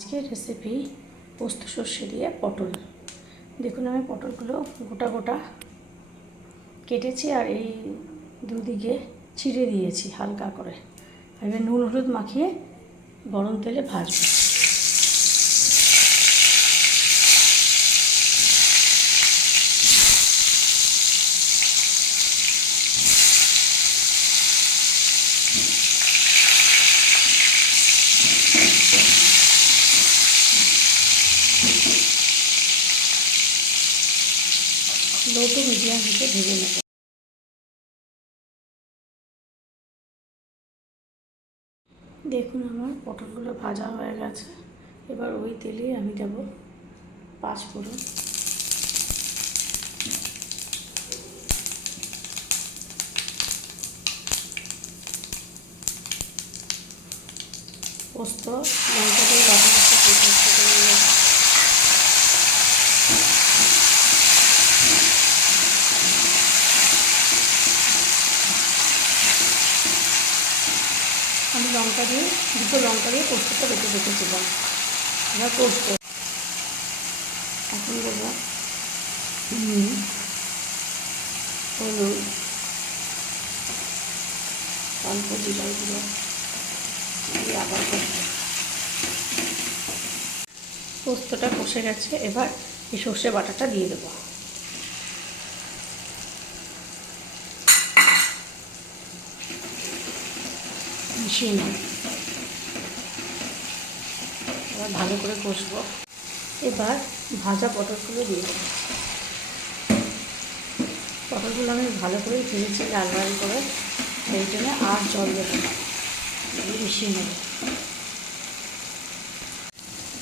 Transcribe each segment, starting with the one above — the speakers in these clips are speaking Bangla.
আজকের রেসিপি পোস্ত সর্ষে দিয়ে পটল। দেখুন আমি পটলগুলো গোটা গোটা কেটেছি আর এই দুদিকে চিড়ে দিয়েছি হালকা করে। এবার নুন হলুদ মাখিয়ে গরম তেলে ভাজবো। লো টু মিডিয়াম হিটে ভেজে নেব। দেখুন আমার পটলগুলো ভাজা হয়ে গেছে। এবার ওই তেলেই আমি দেব পাঁচফোড়ন, পোস্ত, লঙ্কা দিয়ে বাটা আমি লঙ্কা দিয়ে দুটো লঙ্কা দিয়ে পোস্তটা বেটে রেখেছিলাম। এবার পোস্ত এখন দেবো হলুদ, অল্প জিরা গুঁড়ো দিয়ে আবার পোস্তটা কষে গেছে। এবার এই সর্ষে বাটাটা দিয়ে দেবো। মিশিয়ে নেব। এবার ভালো করে কষবো। এবার ভাজা পটলগুলো দিয়ে দেবো। পটলগুলো আমি ভালো করে ভেজেছি লাল লাল করে, সেই জন্য আর জল দেবো না, মিশিয়ে নেব।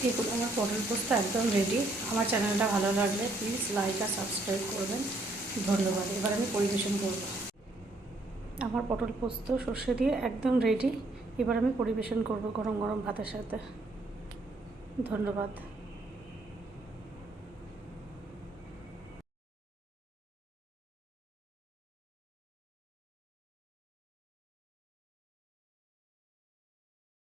দেখুন আমার পটল পোস্ত একদম রেডি। আমার চ্যানেলটা ভালো লাগলে প্লিজ লাইক আর সাবস্ক্রাইব করবেন। ধন্যবাদ। এবার আমি পরিবেশন করব। আমার পটল পোস্ত সর্ষে দিয়ে একদম রেডি। এবার আমি পরিবেশন করব গরম গরম ভাতের সাথে। ধন্যবাদ।